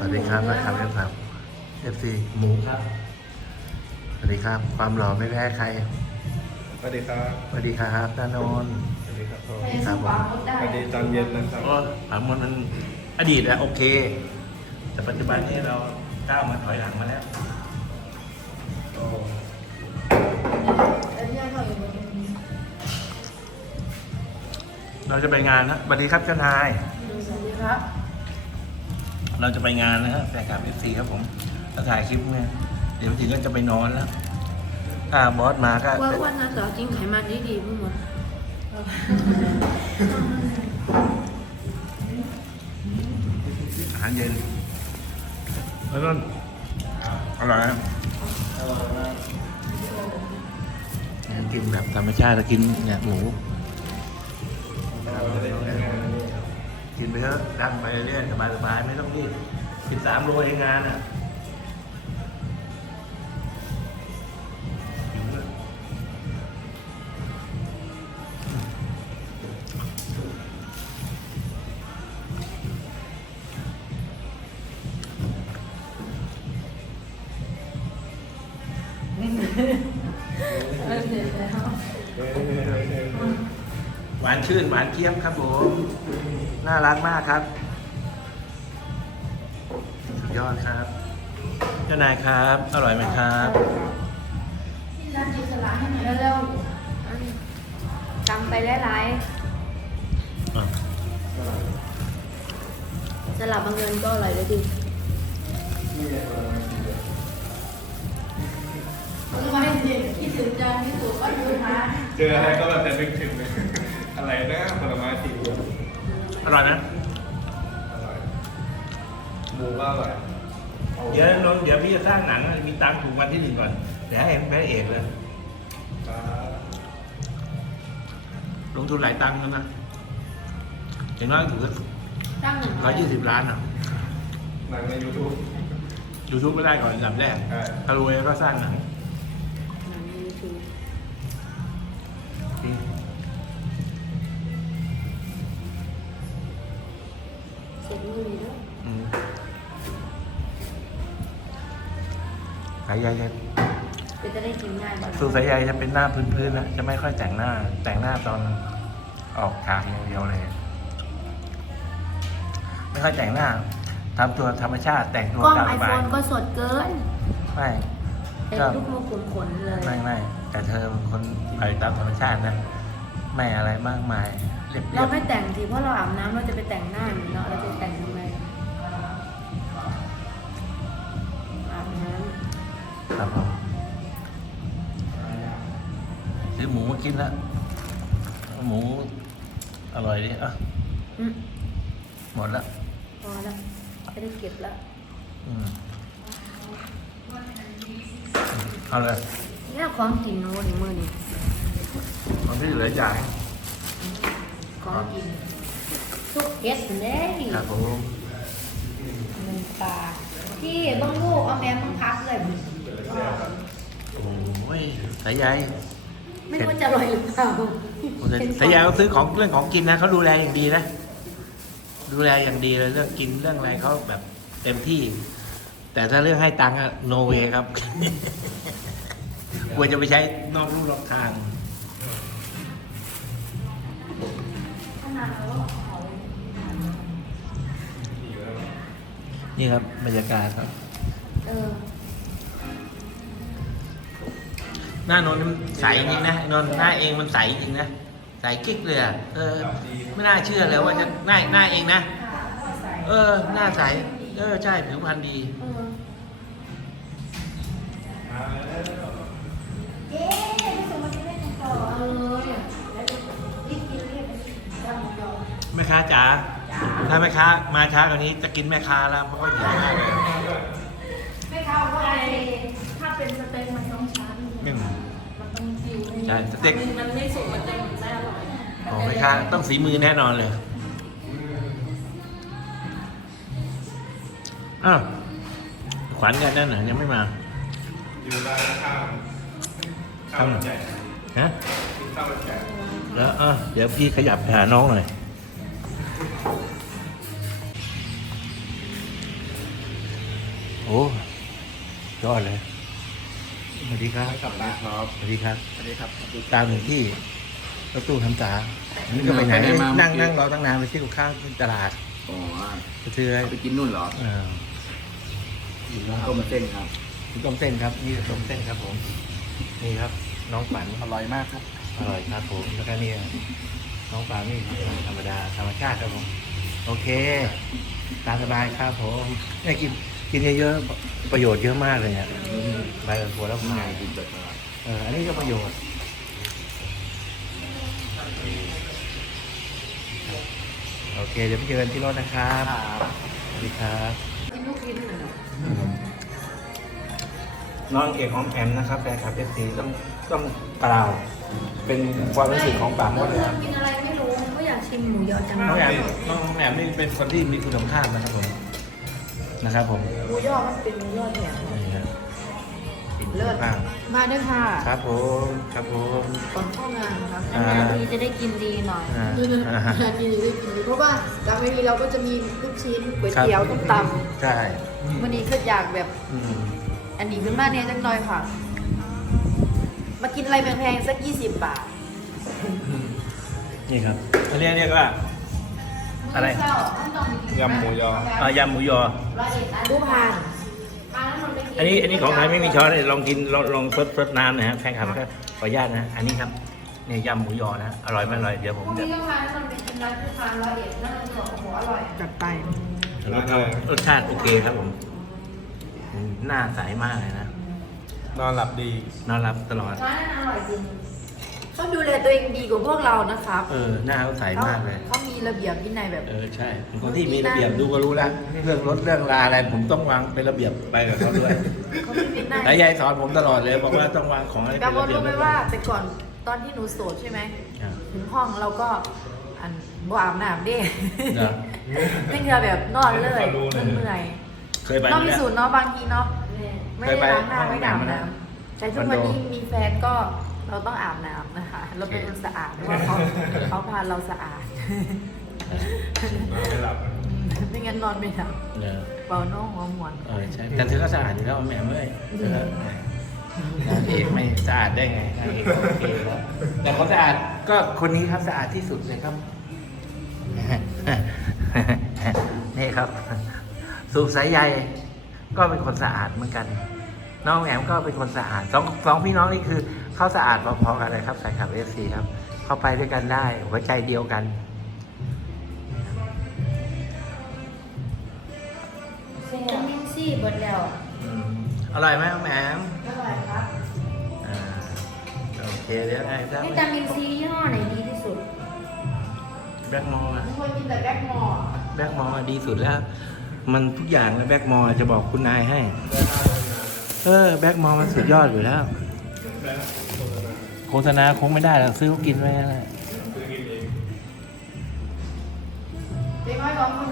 สวัสดีครับนะครับเอฟครับเอฟซีหมูครับ สวัสดีครับ ความหล่อไม่แพ้ใคร สวัสดีครับสวัสดีครับตานนท์สวัสดีครับพ่อครับผมสวัสดีตอนเย็นนะครับก็ถามมันมันอดีตอะโอเค แต่ปัจจุบันนี้เราก้าวมาถอยหลังมาแล้วก็เราจะไปงานนะสวัสดีครับเจ้านายสวัสดีครับ เราจะไปงานนะฮะแฟนคลับเอฟซีครับผมเราถ่ายคลิปเนี่ยเดี๋ยวถึงก็จะไปนอนแล้วถ้าบอสมาก็ว่าอ้วนนะแต่เอาจริงไขมันดีดีๆพี่หมดอาหารเย็นแล้วก็อร่อยนะกินแบบธรรมชาติแล้วกินเนี่ยหมู กินไปเถอะดันไปเรื่อยสบายๆไม่ต้องรีบสิบสามโลเองงานอะหิวเลยหวานชื่นหวานเจี๊ยบครับผม น่ารักมากครับ สุดยอดครับ เจ้านายครับ อร่อยไหมครับเร็วๆอันจำไปหลายอะๆสลับบางเงินก็อร่อยเลยดิเจออะไรก็แบบจะนึกถึงเลยอะไรนะผลไม้สีเหลือง อร่อยนะอร่อยหมูก็อร่อยเดี๋ยวนนท์เดี๋ยวพี่จะสร้างหนังมีตังค์ถูกวันที่หนึ่งก่อนเดี๋ยวให้แม่เอกเลยปลาลงทุนหลายตังค์แล้วนะอย่างน้อยถึงตั้งหนึ่งร้อยยี่สิบล้านอะหนังใน YouTube ยูทูบก็ได้ก่อนอันดับแรกใช่ถ้ารวยก็สร้างหนัง สายใยจะก็จะได้กินง่ายบ้างสูสายใยจะเป็นหน้าพื้นๆนะจะไม่ค่อยแต่งหน้า แต่งหน้าตอนออกฉากอย่างเดียวเลย ไม่ค่อยแต่งหน้าทำตัวธรรมชาติแต่งตัวกล้องตามไอสโฟบายนก็สดเกิน ไม่เป็นก็ลูกมือขนๆเลย ไม่ไม่แต่เธอเป็นคนไปตามธรรมชาตินะไม่อะไรมากมายเรียบเราๆไม่แต่งทีเพราะเราอาบน้ำเราจะไปแต่งหน้าอยู่เนาะเราจะแต่งทำไมอาบน้ ครับผมซื้อหมูมากินแล้วหมูอร่อยดีอะำอืมหมดแล้วพอแล้วไม่ได้เก็บแล้วอืมเอาเลยเนี่ยของกินโน้ตมือนี่ของที่เหลือจ่ายของกินซุปเก็ดเด้ครับผมมันปลาที่ต้องลูกเอาแม่ต้องพักเลย โอ้ยสายใยไม่รู้ว่าจะอร่อยหรือเปล่าสายใยเขาซื้อของเรื่องของกินนะเขาดูแลอย่างดีนะ ดูแลอย่างดีเลยเรื่องกินเรื่องอะไรเขาแบบเต็มที่ แต่ถ้าเรื่องให้ตังค์อะโนเวครับควรจะไปใช้นอกรูนอกทางนี่ครับบรรยากาศครับ เออ หน้านนท์มันใสจริงนะนนท์หน้าเองมันใสจริงนะใสกิ๊กเลยอะเออ ไม่น่าเชื่อเลยว่าจะหน้าหน้าเองนะเออ หน้าใสเออใช่ผิวพรรณดีเออแม่ค้าจ๋าถ้าแม่ค้ามาช้ากว่านี้จะกินแม่ค้าแล้วเพราะว่าหิวมากเลย ไม่เข้าว่าไอ้ถ้าเป็นสเต็กมันต้องช้านิดนึง อืม มันต้องฟิว ใช่สเต็กมันไม่สุกมันจะไม่อร่อยของแม่ค้าต้องสีมือแน่นอนเลยอ้าวขวัญกันนั่นเหรอยังไม่มาอยู่ร้านข้าวข้าวมันใหญ่ฮะข้าวมันใหญ่แล้วอะเดี๋ยวพี่ขยับไปหาน้องหน่อยโอ้ยอดเลย สวัสดีครับกลับมาครับ สวัสดีครับ สวัสดีครับตามถึงที่รถตู้ทำตาอันนี้ก็ไปไหนไปไหนมานั่งเมื่อกี้นั่งรอตั้งนานไปซื้อกับข้าวที่ตลาดอ๋อไปซื้ออะไรไปกินนู่นเหรอเออต้มมาเส้นครับมีต้มเส้นครับ นี่ต้มเส้นครับผม นี่ครับ น้องฝันอร่อยมากครับ อร่อยครับผม แล้วก็นี่น้องฝันนี่ธรรมดาธรรมชาติครับผม โอเค ตามสบายครับผมเนี่ยกิน กินเยอะๆประโยชน์เยอะมากเลยเนี่ยใบหัวแล้วพายกินจากตลาดเอออันนี้ก็ประโยชน์โอเคเดี๋ยวไปเจอกันที่รถนะครับสวัสดีครับกินลูกชิ้นหน่อยน้องเอกของแอมนะครับแฟนคลับเอฟซีต้องต้องกล่าวเป็นความรู้สึกของป่ามดเลยครับกินอะไรไม่รู้ก็อยากชิมหมูยอจังน้องแอมน้องแอมนี่เป็นคนที่มีคุณภาพนะครับผม นะครับผมหมูยอมันเป็นหมูยอแถมนี่ครับเลิศมากมาด้วยค่ะครับผมครับผม ก่อนเข้างานนะครับอ่า นานๆทีจะได้กินดีหน่อย อ่านานๆทีจะได้กินดีเพราะว่าการไม่มีเราก็จะมีลูกชิ้นก๋วยเตี๋ยวต้มตใช่ำวันนี้ก็อยากแบบ อืมอันนี้ขึ้นมาเนี่ยจังน้อยค่ะ มากินอะไรแพงๆสักยี่สิบบาท นี่ครับอันนี้เรียกว่า อะไรยำหมูยออ่ายำหมูยอ ผู้พานอันนี้อันนี้ของใครไม่มีช้อนเลยลองกินลองลองซดซดน้ำหนะฮะแฟนคลับก็ขออนุญาตนะ อันนี้ครับเนี่ยยำหมูยอนะอร่อยไหมอร่อยเดี๋ยวผมพรุ่งจะนี้ก็พามันไปกินร้านผู้พานร้อยเอ็ดนั่นมันบอกโอ้โหอร่อยจัดไปรสชาติรสชาติโอเคครับผมอืมหน้าใสมากเลยนะนอนหลับดีน่ารับตลอด ร้านนั้นอร่อยจริง เขาดูแลตัวเองดีกว่าพวกเรานะครับเออหน้าเขาใสมากเลยเขามีระเบียบวินัยแบบ เออใช่เป็นคนที่มีระเบียบดูก็รู้แล้วเรื่องรถเรื่องลาอะไรผมต้องวางเป็นระเบียบไปกับเขาด้วยเขามีวินัยแต่ยายสอนผมตลอดเลยบอกว่าต้องวางของอะไรแต่เป็นว่าระเบียบรู้ไหมว่าแต่ก่อนตอนที่หนูโสดใช่ไหมอะถึงห้องเราก็อันบ่อาบน้ำเด้เหรอไม่เคยแบบนอนเลยขอดูหน่อยเมื่อยเคยไปๆไหนมอกพิเนี่ยสูจน์เนาะบางทีเนาะไม่เคได้ยไปล้างหน้าห้องไม่ได้อาบน้ำน้นะำแต่ทุกวันนี้มีแฟนก็ เราต้องอาบน้ำนะคะ เราเป็นคนสะอาดเพราะว่าเขาเขาพาเราสะอาดไม่หลับไม่งั้นนอนไม่หลับเออเบาน้องหัวหมวน เออใช่แต่เธอก็สะอาดอยู่แล้วแหมเมื่อยเออนางเอกไม่สะอาดได้ไงนางเอกก็โอเคแล้วแต่เขาสะอาดก็คนนี้ครับสะอาดที่สุดเลยครับ นี่ครับ สูบสายใยก็เป็นคนสะอาดเหมือนกัน น้องแอมก็เป็นคนสะอาดสองสองพี่น้องนี่คือ เขาสะอาดพอๆกันเลยครับสายขับเอฟซีครับ เข้าไปด้วยกันได้ หัวใจเดียวกันวิตามินซีหมดแล้วอืมอร่อยไหมน้องแอมอร่อยครับอ่าโอเคเดี๋ยวไงครับวิตามินซียี่ห้อไหนดีที่สุดแบล็กมอลทุกคนกินแต่แบล็กมอร์แบล็กมอลดีสุดแล้ว มันทุกอย่างเลยแบล็กมอลจะบอกคุณนายให้ เออ แบล็กมอลมันสุดยอดอยู่แล้ว โฆษณาคงไม่ได้หรอกซื้อกินไว้นแหละ เด็กน้อยสองคน